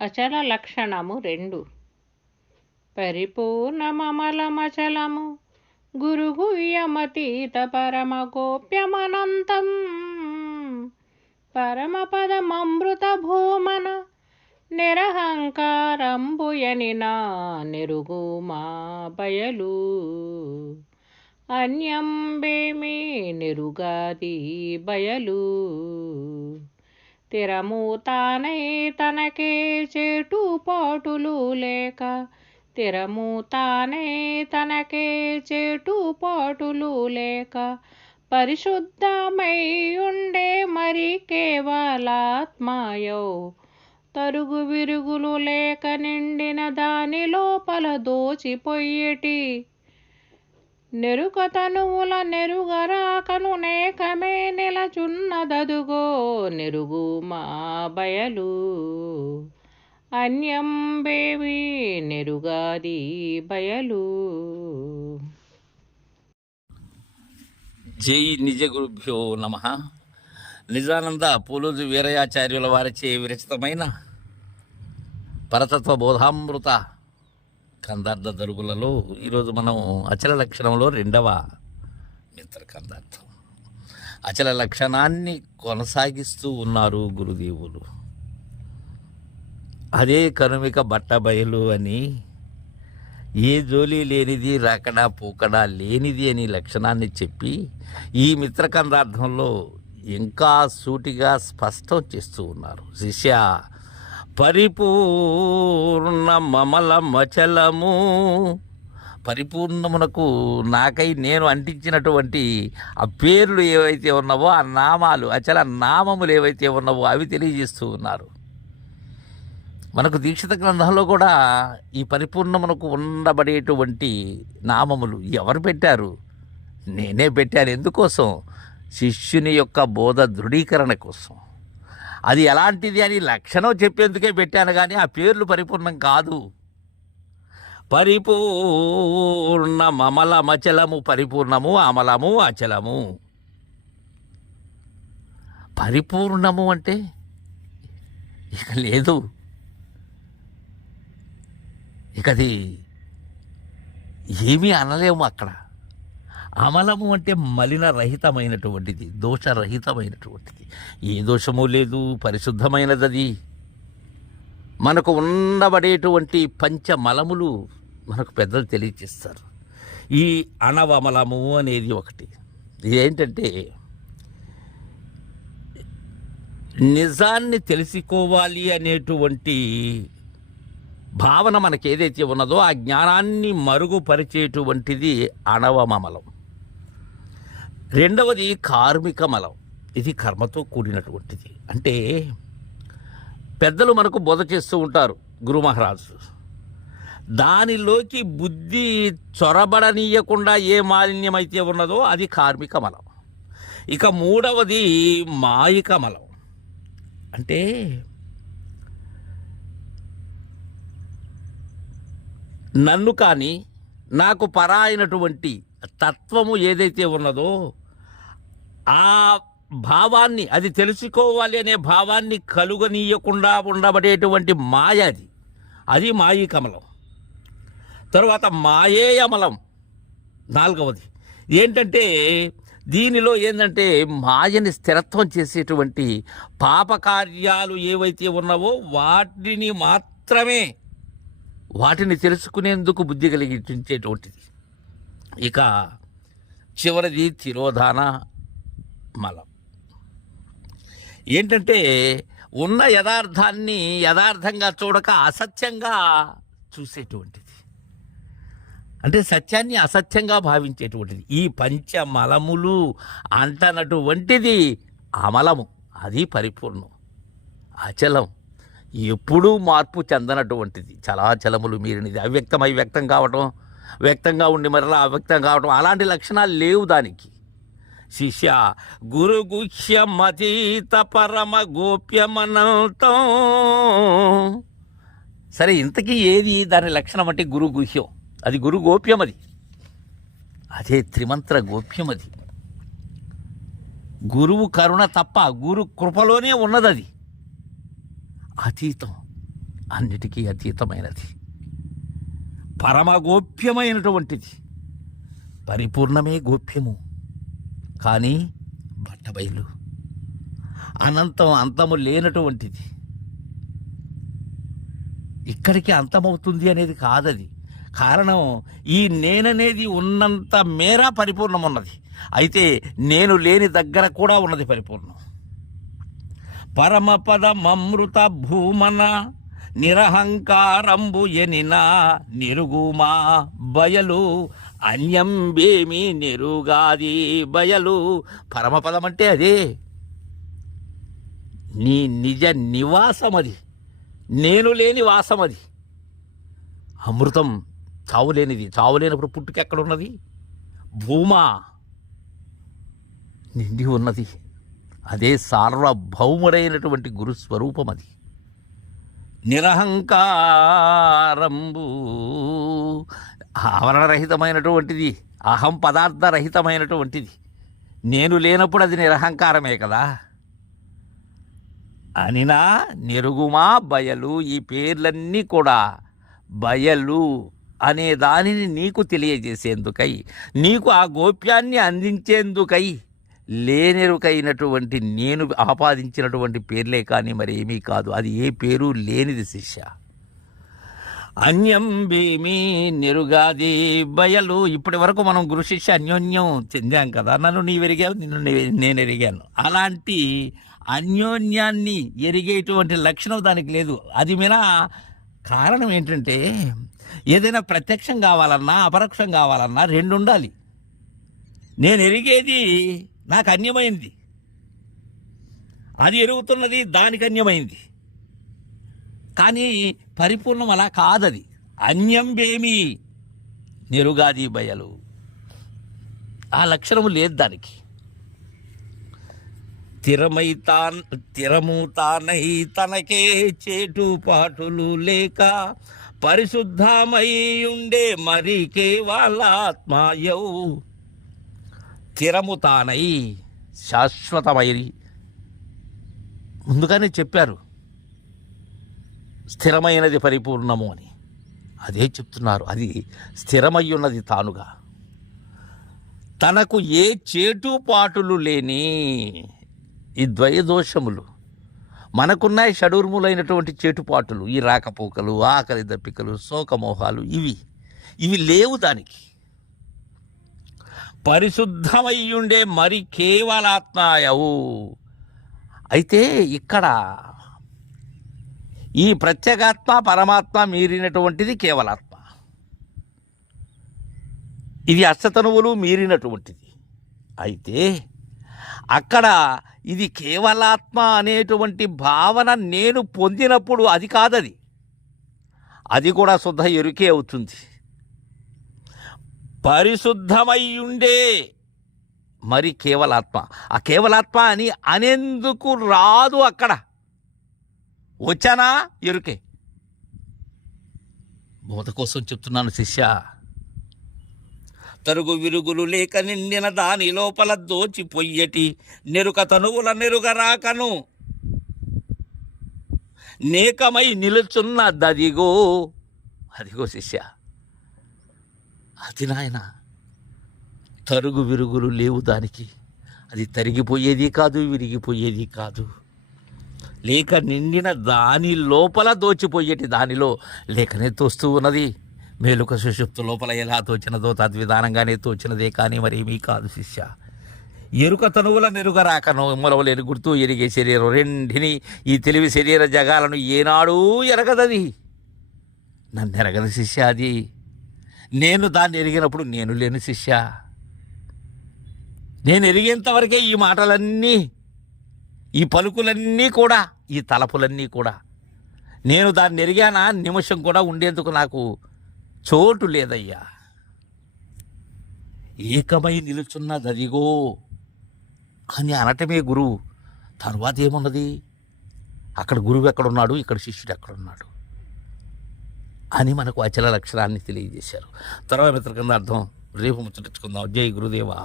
అచల లక్షణము 2 పరిపూర్ణమమలమచలము గురుగుహ్యమతీత పరమగోప్యమనంతం పరమపదమమృత భూమన నిరహంకారంబుయని నా నెరుగు మా బయలు అన్యంబేమి నెరుగాది బయలు తిరము తానై తనకే చేటు పాటులు లేక తిరము తానై తనకే చేటు పాటులు లేక పరిశుద్ధమై ఉండే మరి కేవలాత్మాయో తరుగు విరుగులు లేక నిండిన దాని లోపల దోచిపోయేటి నెరుక తనువుల నెరుగరాకను నేకమే నిలచున్నదదుగో నెరుగు మా బయలు అన్యం బేవి నెరుగాది బయలు. జై నిజ గురుభ్యో నమ. నిజానంద పూలూజు వీరయాచార్యుల వారిచే విరచితమైన పరతత్వ బోధామృత కందార్థ దరుగులలో ఈరోజు మనం అచల లక్షణంలో 2వ మిత్ర కందార్థం. అచల లక్షణాన్ని కొనసాగిస్తూ ఉన్నారు గురుదేవులు. అదే కనుమిక బట్టబయలు అని, ఏ జోలి లేనిది రాకడా పోకడా లేనిది అని లక్షణాన్ని చెప్పి ఈ మిత్ర కందార్థంలో ఇంకా సూటిగా స్పష్టం చేస్తూ ఉన్నారు. శిష్య, పరిపూర్ణ మమల మచలము, పరిపూర్ణమునకు నాకై నేను అంటించినటువంటి ఆ పేర్లు ఏవైతే ఉన్నావో, ఆ నామాలు, అచల నామములు ఏవైతే ఉన్నావో అవి తెలియజేస్తూ ఉన్నారు. మనకు దీక్షిత గ్రంథంలో కూడా ఈ పరిపూర్ణమునకు ఉండబడేటువంటి నామములు ఎవరు పెట్టారు? నేనే పెట్టాను. ఎందుకోసం? శిష్యుని యొక్క బోధ దృఢీకరణ కోసం. అది ఎలాంటిది అని లక్షణం చెప్పేందుకే పెట్టాను, కానీ ఆ పేర్లు పరిపూర్ణం కాదు. పరిపూర్ణమమలమచలము, పరిపూర్ణము, అమలము, అచలము. పరిపూర్ణము అంటే ఇక లేదు, ఇక అది ఏమీ అనలేము అక్కడ. అమలము అంటే మలిన రహితమైనటువంటిది, దోషరహితమైనటువంటిది, ఏ దోషము లేదు, పరిశుద్ధమైనది. అది మనకు ఉండబడేటువంటి పంచమలములు మనకు పెద్దలు తెలియచేస్తారు. ఈ అనవమలము అనేది ఒకటి. ఇదేంటంటే నిజాన్ని తెలుసుకోవాలి అనేటువంటి భావన మనకి ఏదైతే ఉన్నదో ఆ జ్ఞానాన్ని మరుగుపరిచేటువంటిది అనవమలం. 2వది కార్మిక మలం. ఇది కర్మతో కూడినటువంటిది. అంటే పెద్దలు మనకు బోధ చేస్తూ ఉంటారు, గురు మహారాజు. దానిలోకి బుద్ధి చొరబడనీయకుండా ఏ మాలిన్యమైతే ఉన్నదో అది కార్మిక మలం. ఇక 3వది మాయిక మలం. అంటే నన్ను కానీ నాకు పరా అయినటువంటి తత్వము ఏదైతే ఉన్నదో ఆ భావాన్ని, అది తెలుసుకోవాలి అనే భావాన్ని కలుగనీయకుండా ఉండబడేటువంటి మాయ, అది మాయికమలం. తరువాత మాయేయమలం 4వది. ఏంటంటే దీనిలో ఏంటంటే మాయని స్థిరత్వం చేసేటువంటి పాపకార్యాలు ఏవైతే ఉన్నావో వాటిని మాత్రమే, వాటిని తెలుసుకునేందుకు బుద్ధి కలిగించేటువంటిది. ఇక చివరిది తిరోధాన మలం. ఏంటంటే ఉన్న యథార్థాన్ని యథార్థంగా చూడక అసత్యంగా చూసేటువంటిది. అంటే సత్యాన్ని అసత్యంగా భావించేటువంటిది. ఈ పంచమలములు అంటనటువంటిది అమలము, అది పరిపూర్ణం, అచలం, ఎప్పుడూ మార్పు చెందనటువంటిది, చలాచలములు మీరినది, అవ్యక్తమై వ్యక్తం కావటం, వ్యక్తంగా ఉండి మరలా అవ్యక్తం కావటం, అలాంటి లక్షణాలు లేవు దానికి. శిష్య, గురు గుహ్యమతీత పరమ గోప్యమనంతం. సరే, ఇంతకీ ఏది దాని లక్షణం అంటే గురు గుహ్యం, అది గురు గోప్యం, అది అదే త్రిమంత్ర గోప్యం. అది గురువు కరుణ తప్ప గురు కృపలోనే ఉన్నది. అది అతీతం, అన్నిటికీ అతీతమైనది, పరమగోప్యమైనటువంటిది. పరిపూర్ణమే గోప్యము, కానీ బట్టబయలు, అనంతం అంతము లేనటువంటిది. ఇక్కడికి అంతమవుతుంది అనేది కాదది. కారణం, ఈ నేననేది ఉన్నంత మేర పరిపూర్ణం ఉన్నది. అయితే నేను లేని దగ్గర కూడా ఉన్నది పరిపూర్ణం. పరమపదమమృత భూమన నిరహంకారంబు ఎనినా నిరుగుమా బయలు అన్యంబేమి నెరుగాది బయలు. పరమపదం అంటే అదే, నీ నిజ నివాసం అది, నేను లేని వాసం అది. అమృతం చావులేనిది, చావులేనప్పుడు పుట్టుక ఎక్కడున్నది? భూమా నిండి ఉన్నది. అదే సార్వభౌముడైనటువంటి గురుస్వరూపం. అది నిరహంకారంబు, ఆవరణరహితమైనటువంటిది, అహం పదార్థరహితమైనటువంటిది. నేను లేనప్పుడు అది నిరహంకారమే కదా. అనినా నెరుగుమా బయలు. ఈ పేర్లన్నీ కూడా బయలు అనే దానిని నీకు తెలియజేసేందుకై, నీకు ఆ గోప్యాన్ని అందించేందుకై లేనెరుకైనటువంటి నేను ఆపాదించినటువంటి పేర్లే కానీ మరేమీ కాదు. అది ఏ పేరు లేనిది శిష్య. అన్యం భీమి నెరుగాది బయలు. ఇప్పటి వరకు మనం గురు శిష్య అన్యోన్యం చెందాం కదా. నన్ను నీవు ఎరిగావు, నిన్ను నేను ఎరిగాను. అలాంటి అన్యోన్యాన్ని ఎరిగేటువంటి లక్షణం దానికి లేదు. అది మీనా కారణం ఏంటంటే, ఏదైనా ప్రత్యక్షం కావాలన్నా అపరోక్షం కావాలన్నా రెండు ఉండాలి. నేను ఎరిగేది నాకు అన్యమైంది, అది ఎరుగుతున్నది దానికి అన్యమైంది. కానీ పరిపూర్ణం అలా కాదది. అన్యం బేమి నెరుగాది బయలు, ఆ లక్షణము లేదు దానికి. తిరము తానై తనకే చేటుపాటులు లేక పరిశుద్ధమై ఉండే మరి కేవలాత్మాయౌ. స్థిరము తానై, శాశ్వతమై, ముందుగానే చెప్పారు స్థిరమైనది పరిపూర్ణము అని. అదే చెప్తున్నారు, అది స్థిరమై ఉన్నది తానుగా. తనకు ఏ చేటుపాటులు లేని ఈ ద్వయదోషములు మనకున్నాయి, షడూర్ములైనటువంటి చేటుపాటులు, ఈ రాకపోకలు, ఆకలి దప్పికలు, శోకమోహాలు, ఇవి లేవు దానికి. పరిశుద్ధమయ్యుండే మరి కేవలాత్మాయవు. అయితే ఇక్కడ ఈ ప్రత్యేగాత్మ పరమాత్మ మీరినటువంటిది కేవలాత్మ. ఇది అష్టతనువులు మీరినటువంటిది. అయితే అక్కడ ఇది కేవలాత్మ అనేటువంటి భావన నేను పొందినప్పుడు అది కాదది, అది కూడా శుద్ధ ఎరుకే అవుతుంది. పరిశుద్ధమయ్యుండే మరి కేవలాత్మ, ఆ కేవలాత్మ అని అనేందుకు రాదు. అక్కడ వచ్చానా ఎరుకే. బోధ కోసం చెప్తున్నాను శిష్య. తరుగు విరుగులు లేక నిండిన దాని లోపల దోచిపోయ్యటి నెరుక తనువుల నెరుగరాకను నేకమై నిలుచున్నదదిగో. అదిగో శిష్య, అది నాయన. తరుగు విరుగులు లేవు దానికి, అది తరిగిపోయేది కాదు, విరిగిపోయేది కాదు. లేక నిండిన దాని లోపల దోచిపోయేటి దానిలో లేకనే తోస్తూ ఉన్నది. మేలుక సుషుప్తు లోపల ఎలా తోచినదో తద్విధానంగానే తోచినదే కానీ మరేమీ కాదు శిష్య. ఎరుక తనువుల నెరుగరాకను మొలవలేని గుర్తు ఎరిగే శరీరం రెండిని, ఈ తెలివి శరీర జగాలను ఏనాడూ ఎరగదది. నన్ను ఎరగదు శిష్య. అది నేను దాన్ని ఎరిగినప్పుడు నేను లేను శిష్య. నేను ఎరిగేంతవరకే ఈ మాటలన్నీ, ఈ పలుకులన్నీ కూడా, ఈ తలపులన్నీ కూడా. నేను దాన్ని ఎరిగానా నిమిషం కూడా ఉండేందుకు నాకు చోటు లేదయ్యా. ఏకమై నిలుచున్నదదిగో అని అనటమే గురువు. తర్వాత ఏమున్నది? అక్కడ గురువు ఎక్కడున్నాడు, ఇక్కడ శిష్యుడు ఎక్కడున్నాడు అని మనకు అచల లక్షణాన్ని తెలియజేశారు. తర్వాత మిత్ర కింద అర్థం రేపు ముచ్చటించుకుందాం. జై గురుదేవా.